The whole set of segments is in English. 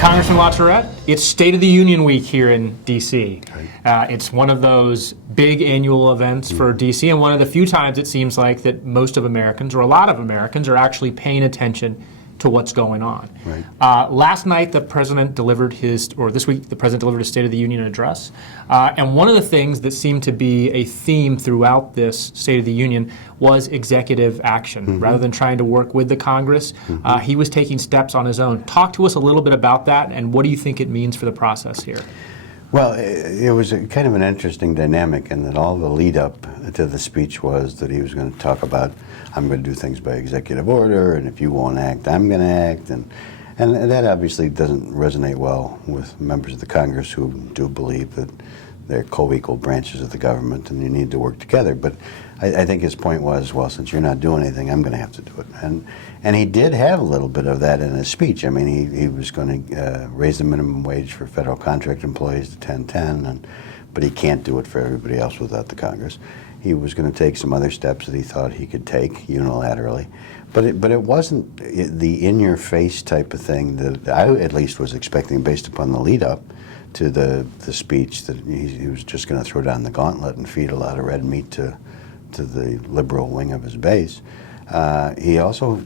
Congressman LaTourette, it's State of the Union week here in D.C. It's one of those big annual events for D.C. and one of the few times it seems like that most of Americans, or a lot of Americans, are actually paying attention to what's going on. Last night, the president delivered this week, the president delivered his State of the Union address. And one of the things that seemed to be a theme throughout this State of the Union was executive action. Rather than trying to work with the Congress, he was taking steps on his own. Talk to us a little bit about that, and what do you think it means for the process here? Well, it was kind of an interesting dynamic in that all the lead up to the speech was that he was going to talk about, I'm going to do things by executive order, and if you won't act, I'm going to act. And that obviously doesn't resonate well with members of the Congress who do believe that they're co-equal branches of the government and you need to work together. But I think his point was, well, since you're not doing anything, I'm going to have to do it. And he did have a little bit of that in his speech. I mean, he was going to raise the minimum wage for federal contract employees to $10.10, but he can't do it for everybody else without the Congress. He was going to take some other steps that he thought he could take unilaterally. But it wasn't the in-your-face type of thing that I at least was expecting based upon the lead-up to the speech, that he was just going to throw down the gauntlet and feed a lot of red meat to the liberal wing of his base. He also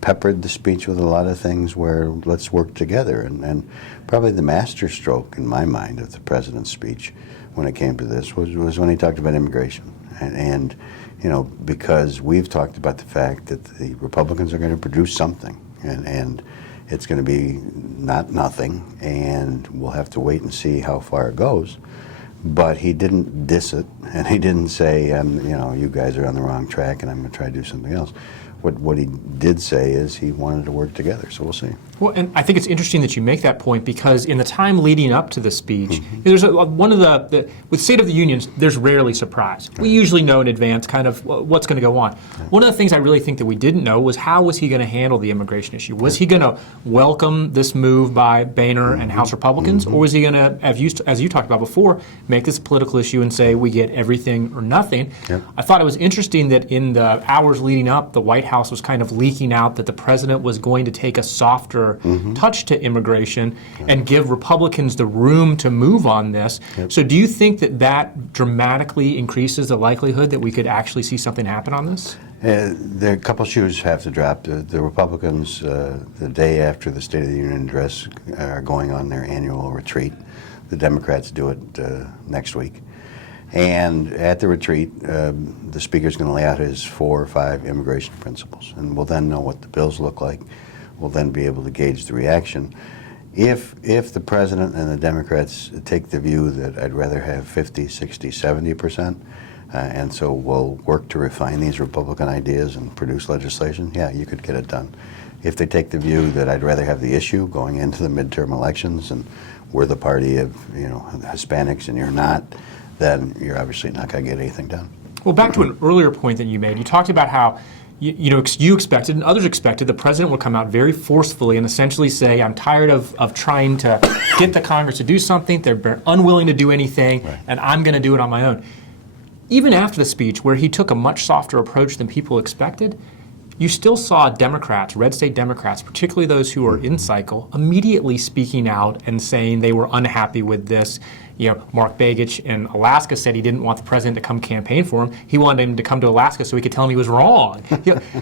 peppered the speech with a lot of things where let's work together. And probably the masterstroke, in my mind, of the president's speech when it came to this was when he talked about immigration. And you know, because we've talked about the fact that the Republicans are going to produce something, and it's going to be not nothing, and we'll have to wait and see how far it goes. But he didn't diss it, and he didn't say, you know, you guys are on the wrong track and I'm going to try to do something else. What he did say is he wanted to work together, so we'll see. Well, and I think it's interesting that you make that point, because in the time leading up to the speech, there's one of the with State of the Unions, there's rarely surprise. We usually know in advance kind of what's going to go on. One of the things I really think that we didn't know was how was he going to handle the immigration issue? Was he going to welcome this move by Boehner and House Republicans, or was he going to, as you talked about before, make this a political issue and say we get everything or nothing? I thought it was interesting that in the hours leading up, the White House was kind of leaking out that the president was going to take a softer touch to immigration and give Republicans the room to move on this. So do you think that that dramatically increases the likelihood that we could actually see something happen on this? There are a couple shoes have to drop. The Republicans, the day after the State of the Union address, are going on their annual retreat. The Democrats do it next week. And at the retreat, the speaker's going to lay out his 4 or 5 immigration principles, and we'll then know what the bills look like. We'll then be able to gauge the reaction. If the president and the Democrats take the view that I'd rather have 50, 60, 70%, and so we'll work to refine these Republican ideas and produce legislation, yeah, you could get it done. If they take the view that I'd rather have the issue going into the midterm elections and we're the party of, you know, Hispanics and you're not, then you're obviously not going to get anything done. Well, back to an earlier point that you made, you talked about how you expected and others expected the president would come out very forcefully and essentially say, I'm tired of trying to get the Congress to do something, they're unwilling to do anything, and I'm going to do it on my own. Even after the speech, where he took a much softer approach than people expected, you still saw Democrats, red state Democrats, particularly those who are in cycle, immediately speaking out and saying they were unhappy with this. You know, Mark Begich in Alaska said he didn't want the president to come campaign for him. He wanted him to come to Alaska so he could tell him he was wrong.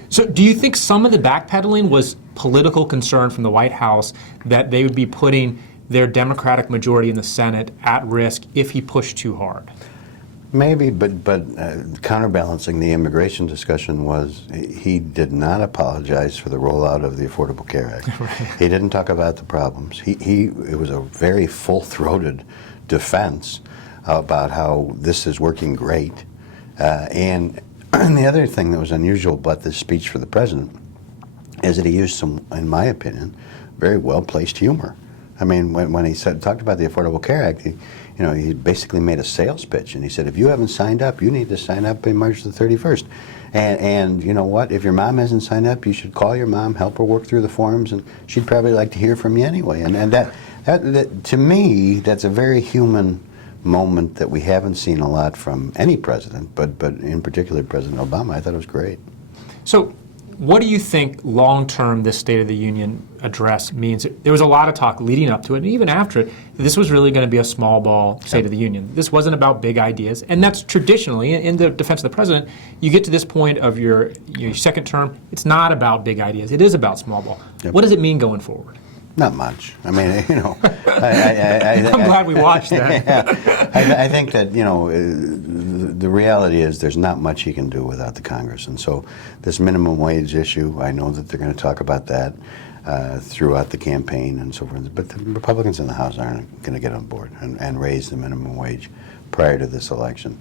So do you think some of the backpedaling was political concern from the White House that they would be putting their Democratic majority in the Senate at risk if he pushed too hard? Maybe, but counterbalancing the immigration discussion was he did not apologize for the rollout of the Affordable Care Act. He didn't talk about the problems. It was a very full-throated defense about how this is working great. And the other thing that was unusual about this speech for the president is that he used some, in my opinion, very well-placed humor. I mean, when he talked about the Affordable Care Act, he basically made a sales pitch, and he said, if you haven't signed up, you need to sign up by March the 31st. And you know what? If your mom hasn't signed up, you should call your mom, help her work through the forms, and she'd probably like to hear from you anyway. And that to me, that's a very human moment that we haven't seen a lot from any president, but in particular President Obama. I thought it was great. So what do you think long-term this State of the Union address means? There was a lot of talk leading up to it, and even after it, this was really going to be a small ball State of the Union. This wasn't about big ideas, and that's traditionally, in the defense of the president, you get to this point of your second term, it's not about big ideas. It is about small ball. Yep. What does it mean going forward? Not much. I mean, I'm glad we watched that. I think that, the reality is there's not much he can do without the Congress. And so this minimum wage issue, I know that they're going to talk about that throughout the campaign and so forth. But the Republicans in the House aren't going to get on board and raise the minimum wage prior to this election.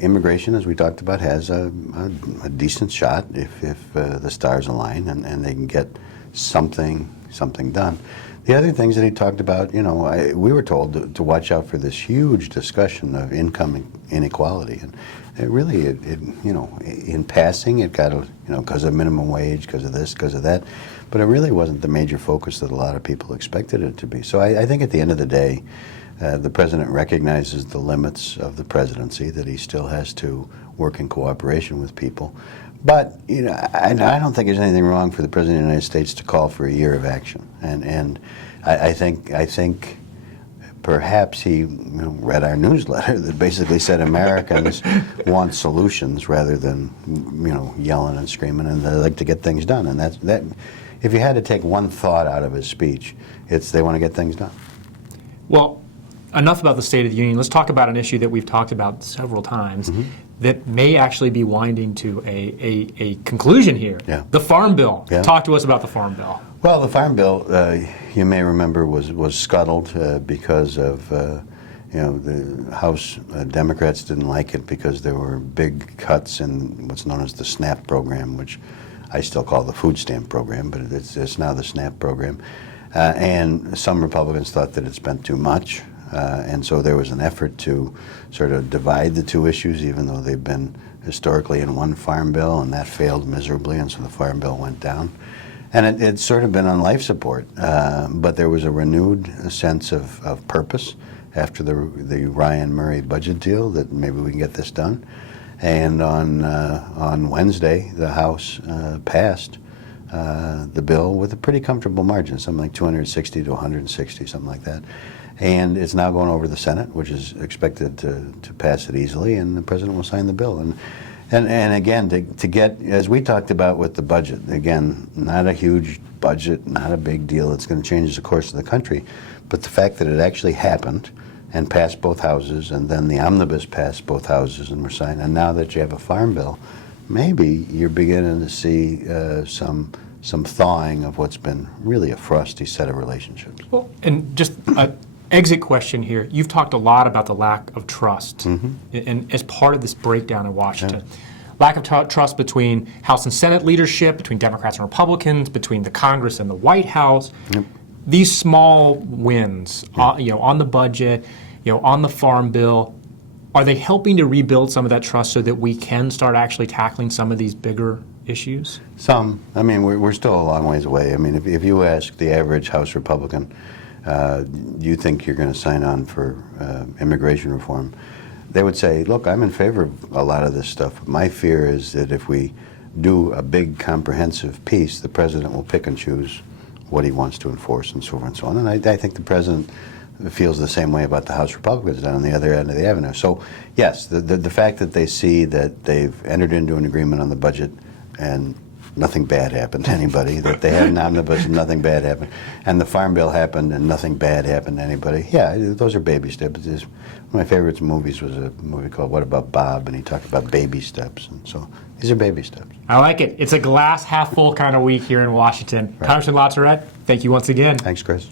Immigration, as we talked about, has a decent shot if the stars align and they can get something done. The other things that he talked about, we were told to watch out for this huge discussion of income inequality, and it really, in passing, it got, because of minimum wage, because of this, because of that, but it really wasn't the major focus that a lot of people expected it to be. So I think at the end of the day, the president recognizes the limits of the presidency, that he still has to work in cooperation with people. But I don't think there's anything wrong for the President of the United States to call for a year of action, and I think perhaps he read our newsletter that basically said Americans want solutions rather than yelling and screaming, and they like to get things done. And that if you had to take one thought out of his speech, it's they want to get things done. Well, enough about the State of the Union. Let's talk about an issue that we've talked about several times that may actually be winding to a conclusion here. Yeah. The Farm Bill. Yeah. Talk to us about the Farm Bill. Well, the Farm Bill, you may remember, was scuttled because of the House Democrats didn't like it because there were big cuts in what's known as the SNAP program, which I still call the food stamp program, but it's now the SNAP program. And some Republicans thought that it spent too much. And so there was an effort to sort of divide the two issues, even though they've been historically in one farm bill, and that failed miserably, and so the farm bill went down. And it's sort of been on life support, but there was a renewed sense of purpose after the Ryan Murray budget deal that maybe we can get this done. And on Wednesday, the House passed the bill with a pretty comfortable margin, something like 260 to 160, something like that. And it's now going over the Senate, which is expected to pass it easily, and the president will sign the bill. And again, to get, as we talked about with the budget, again, not a huge budget, not a big deal. It's going to change the course of the country. But the fact that it actually happened and passed both houses, and then the omnibus passed both houses and were signed, and now that you have a farm bill, maybe you're beginning to see some thawing of what's been really a frosty set of relationships. Well, and just an exit question here. You've talked a lot about the lack of trust, and as part of this breakdown in Washington. Yeah. Lack of trust between House and Senate leadership, between Democrats and Republicans, between the Congress and the White House. Yep. These small wins, on the budget, on the Farm Bill, are they helping to rebuild some of that trust so that we can start actually tackling some of these bigger issues? Some. I mean, we're still a long ways away. I mean, if you ask the average House Republican, do you think you're going to sign on for immigration reform? They would say, look, I'm in favor of a lot of this stuff. My fear is that if we do a big comprehensive piece, the president will pick and choose what he wants to enforce and so forth and so on. And I think the president feels the same way about the House Republicans down on the other end of the avenue. So, yes, the fact that they see that they've entered into an agreement on the budget and nothing bad happened to anybody, that they had an omnibus and nothing bad happened, and the Farm Bill happened and nothing bad happened to anybody. Yeah, those are baby steps. One of my favorite movies was a movie called What About Bob, and he talked about baby steps, and so these are baby steps. I like it. It's a glass half full kind of week here in Washington. Right. Congressman Longterm, thank you once again. Thanks, Chris.